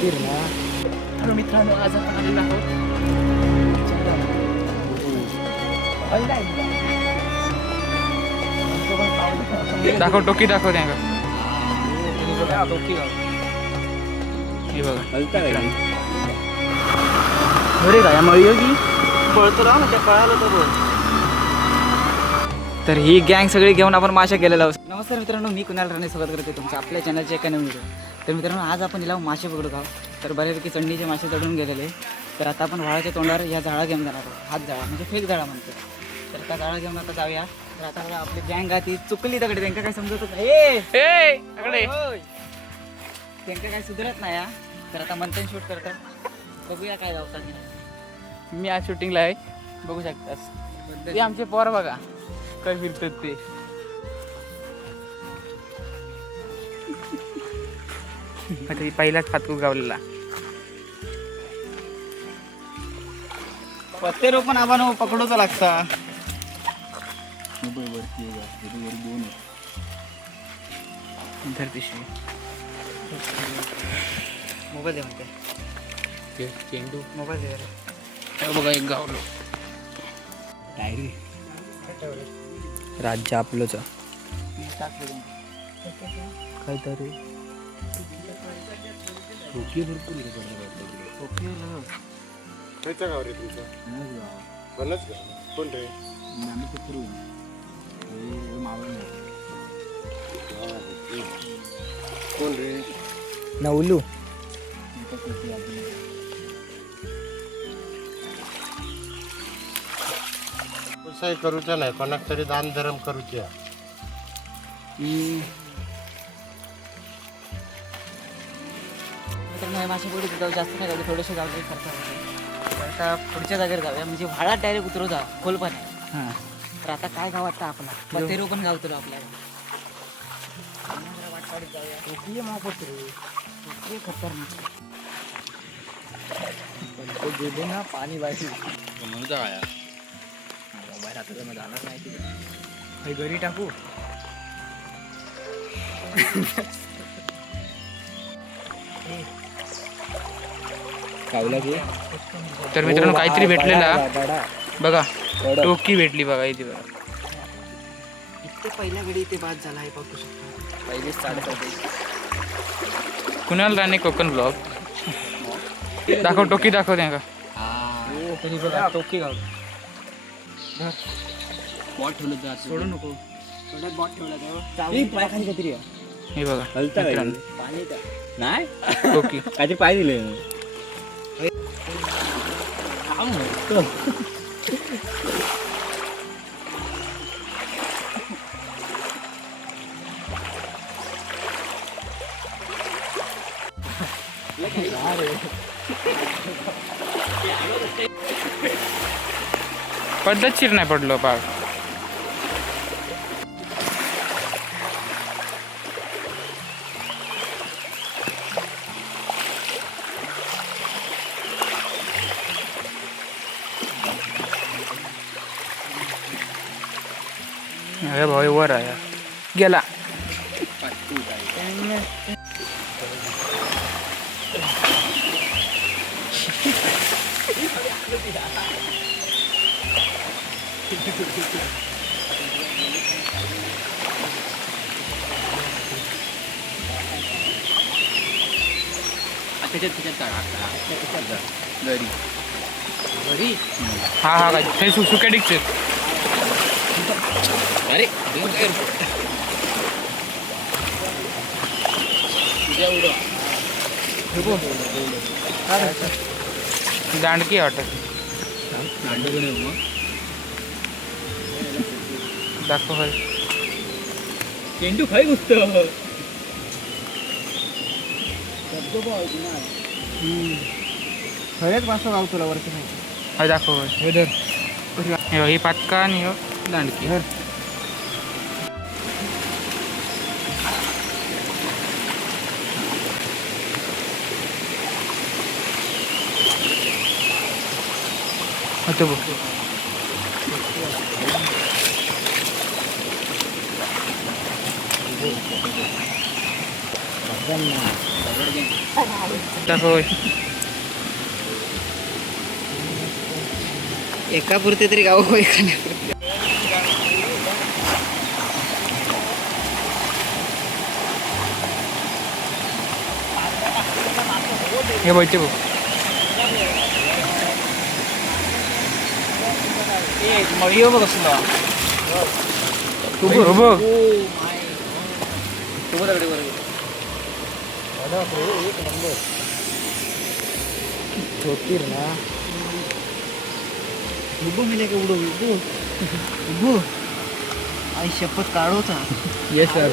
Hello मित्रांनो, आज आपण आलेलो आहोत दाखव टोकी दाखव त्यांना हे बघा अरे काय मळी की पळतो ना त्या कळालं तर ही गँग सगळी घेऊन आपण माशा केलेला आहोत. नमस्कार मित्रांनो, मी कुणाल राणे स्वागत करते तुमच्या आपल्या चॅनलच्या एका नवीन व्हिडिओ. तर मित्रांनो, आज आपण हिला मासे पकडत आहोत. तर बऱ्यापैकी चंडीचे मासे चढून गेलेले. तर आता आपण व्हाळाच्या तोंडावर या जाळा घेऊन जाणार आहोत. हात जाळा म्हणजे फेक जाळा म्हणतो. तर त्या जाळा घेऊन आता जाऊया. तर आता बघा आपली गँग आती चुकली दगडी, त्यांना काय समजतच नाही. त्यांना काय सुधरत नाही. तर आता मंथन शूट करतात, बघूया काय जाऊतात. मी आज शूटिंगला आहे, बघू शकतास. ते आमचे पोर बघा काय फिरतात ते. आता पहिलाच फातकू गावलेला पत्ते रोपण आपण पकडूचा लागता. धरतीशी मोबाईल दे म्हणते. चेंडू मोबाईल दे. बघा एक गावलो डायरी राज्य आपलंच काहीतरी गाव रे तुमचं भलंच गाव कोण रे कोण रे नवलू व्यवसाय करूचा नाही, कोणाक तरी दान धर्म करूच्या. मासे पुढे जाऊ, जास्त नाही जाऊ, थोडेसे जाऊ दे खर्च होते. तर आता पुढच्या जागेवर जाऊया, म्हणजे भाडात डायरेक्ट उतरू जा खोल पण आहे. हां तर आता काय गाव वाटतं आपला पतेरो पण गाव तुला आपल्याला वाटवाडीत जाऊया. खतरनाक गेले ना पाणी बाहेर बाहेर आता तर जाणार नाही. घरी टाकू तर मित्रांनो, काहीतरी भेटलेला बघा, टोकी भेटली बघा इथे बघा. इथे पहिल्या घडी इथे बाद झाला आहे, बघू शकतो. पहिलेच चालत होते. कुणाल राणे कोकण ब्लॉग दाखव टोकी दाखव त्यांना टोकी गाव बॉट ठेवलं सोडू नको. बॉट ठेवला पाय खाली काहीतरी हे बघा मित्रांनो, पाणी नाही टोकी काहीतरी पाय दिले. पद्धतशीर नाही पडलो पाग. अरे भाऊ वर आहे गेला. हा हा काय हे सुक्या डिकचे. अरे दांडकी वाटत दाखव. चेंडू खाई गुस्त खरेच मासं गाव तुला वरती नाही. हा दाखव. ही पातका आणि दांडकी. बघ होय. एका पुरते तरी गाव होय का नाही? हे बघते बघ. मळी बघ कसला तू बघ. उभं मिले का उडो उभं आई शपथ काढोचा येस सर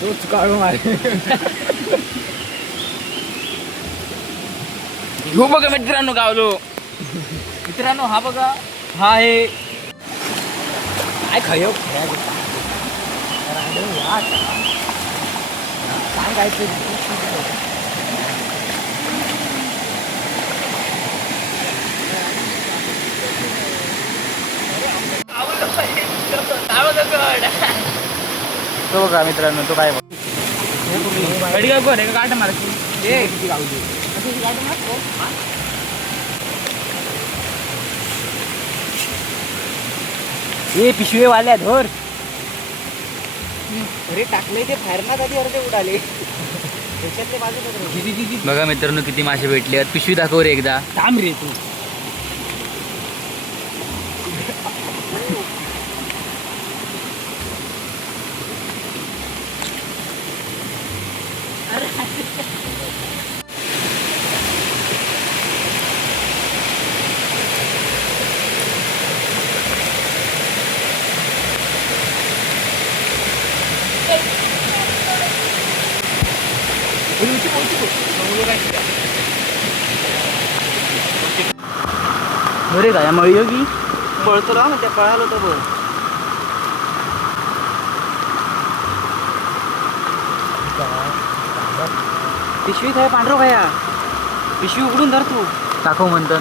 तोच काढू मारे. हो बघा मित्रांनो गावलो. मित्रांनो हा बघा हा आहे काय खायो सांगायचं तो बघा मित्रांनो तो काय बघ. गाडी काय बरं गाठ मारायची. हे पिशवे वाल्या धोर अरे टाकले ते फायरनात आधी अर्धे उडाले त्याच्यातले बाजू बघा मित्रांनो किती मासे भेटले. पिशवी दाखव रे एकदा. थांब रे तू बरे काय मळी की पळतो राहा ना त्या पळालो तर बघ पिशवी काय पांढरो खाया पिशवी उघडून धर तू दाखव म्हणतं.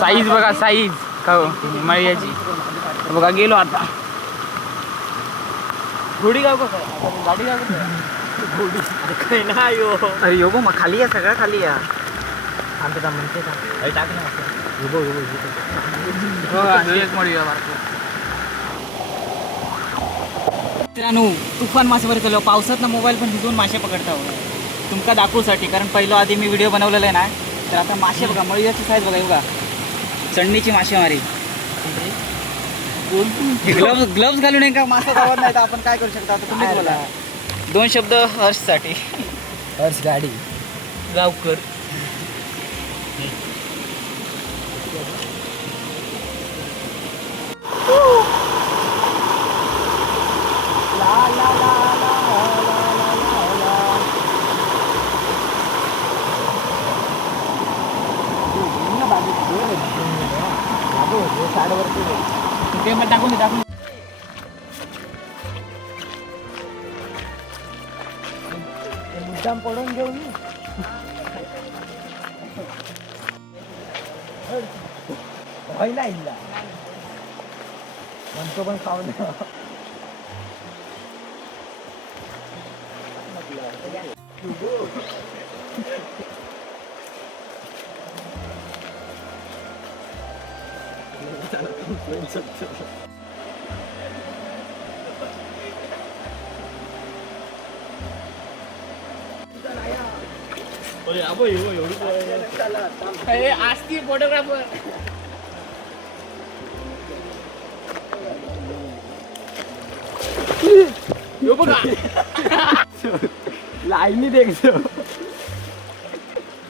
साईज बघा साईज का मळ्याची बघा. गेलो आता. घोडी गाव का गाडी गाव काय ना यो अरे यो मग खाली आहे सगळं खाली आहे आमचं म्हणते का टाक ना मित्रांनो तुफान मासेमारी चालू पावसात ना मोबाईल पण भिजवून मासे पकडता तुमका दाखवूसाठी कारण पहिलं आधी मी व्हिडिओ बनवलेला आहे ना तर आता मासे बघा मळीची साईज बघा बघा चढणीची मासेमारी ग्लव्स घालून नाही का मासा गावात नाही तर आपण काय करू शकतो आता तुम्ही बोला 2 शब्द हर्षसाठी हर्ष गाडी गावकर. ते मग टाकून दे टाकून मुद्दाम पडून घेऊन व्हायला इल्ला म्हणतो पण खाऊन आस्ती फोटोग्राफर. लाईनी देखतो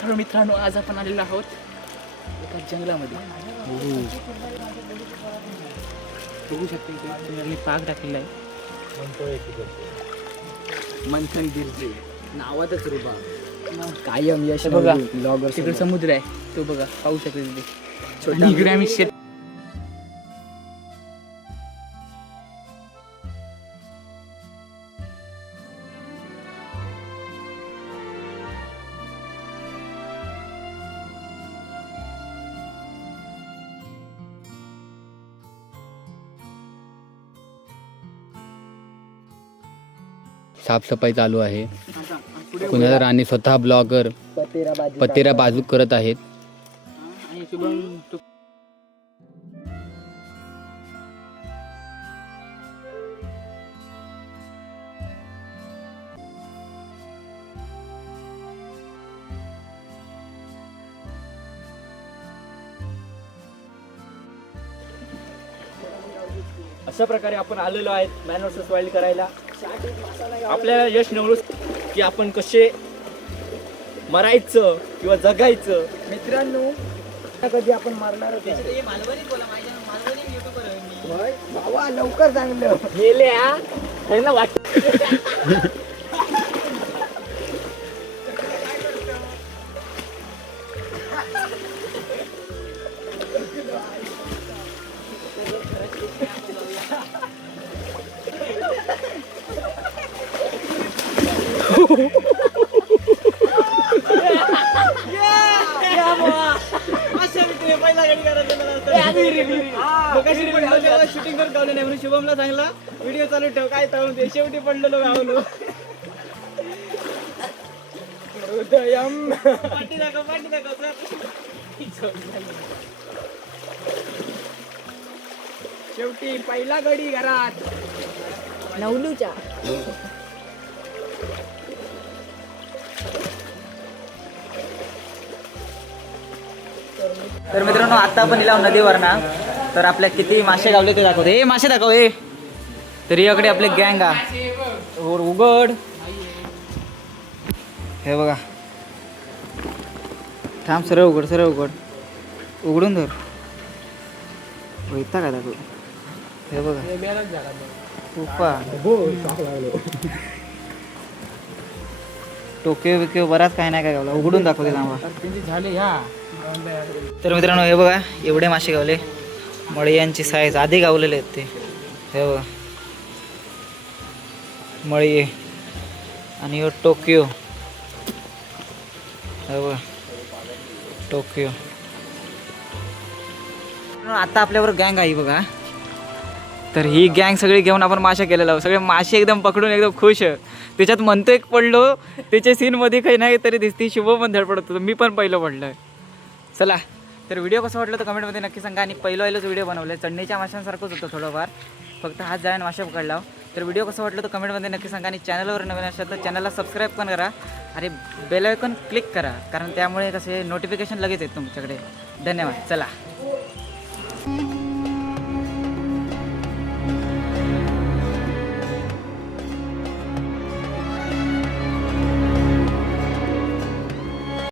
तर मित्रांनो आज आपण आलेलो आहोत एका जंगलामध्ये. बघू शकता इथे मी पाक टाकलेला आहे. मंथन गिरजे नावातच रुबा कायम यश बघा ब्लॉगर तिकडे समुद्र आहे तो बघा पाहू शकता तिथे. आणि इकडे आम्ही शेत साफसफाई चालू आहे. कुणाल राणे स्वतः ब्लॉगर पतेरा बाजू करत आहेत. अशा प्रकारे आपण आलेलो आहेत मॅन वर्सेस वाईल्ड करायला. आपल्याला यश मिळवलं की आपण कसे मरायचं किंवा जगायचं. मित्रांनो कधी आपण मारणार बाबा लवकर चांगलं गेले वाट शूटिंग करत गावलं नाही म्हणून शुभमला सांगला व्हिडिओ चालू ठेव काय तळून ते शेवटी पडलेलो गावलो. पाठी दाखव शेवटी पहिला गडी घरात नवलूच्या. तर मित्रांनो आता आपण इला नदीवर ना तर आपल्या किती मासे गावले ते दाखवते. हे मासे दाखव हे. तर याकडे आपले गँग उघड हे बघा. थांब सरळ उघड उघडून धर वैता काय दाखव. हे बघा उप्पा टोके बिके बराच काय नाही काय गावला. उघडून दाखवते थांबा झाले ह्या. तर मित्रांनो हे बघा एवढे मासे गावले. मळयांची साईज आधी गावलेले आहेत ते. हे बघा मळी आणि हो टोकियो. हे बघा टोकियो. आता आपल्यावर गँग आहे बघा. तर ही गँग सगळी घेऊन आपण मासे केलेला आहोत. सगळे मासे एकदम पकडून एकदम खुश. त्याच्यात म्हणतो एक पडलो त्याच्या सीनमध्ये काही नाही तरी दिसती. शुभ पण धडपडत होतो. मी पण पहिलं पडलं. चला तर व्हिडिओ कसं वाटलं तर कमेंटमध्ये नक्की सांगा. आणि पहिलंच व्हिडिओ बनवले चढणीच्या माशांसारखंच होतं थोडंफार. फक्त हात जाळ्यानं मासे पकडला. तर व्हिडिओ कसं वाटलं तर कमेंटमध्ये नक्की सांगा. आणि चॅनलवर नवीन असेल तर चॅनलला सबस्क्राईब पण करा आणि बेल आयकॉन क्लिक करा कारण त्यामुळे कसे नोटिफिकेशन लगेच येत तुमच्याकडे. धन्यवाद. चला.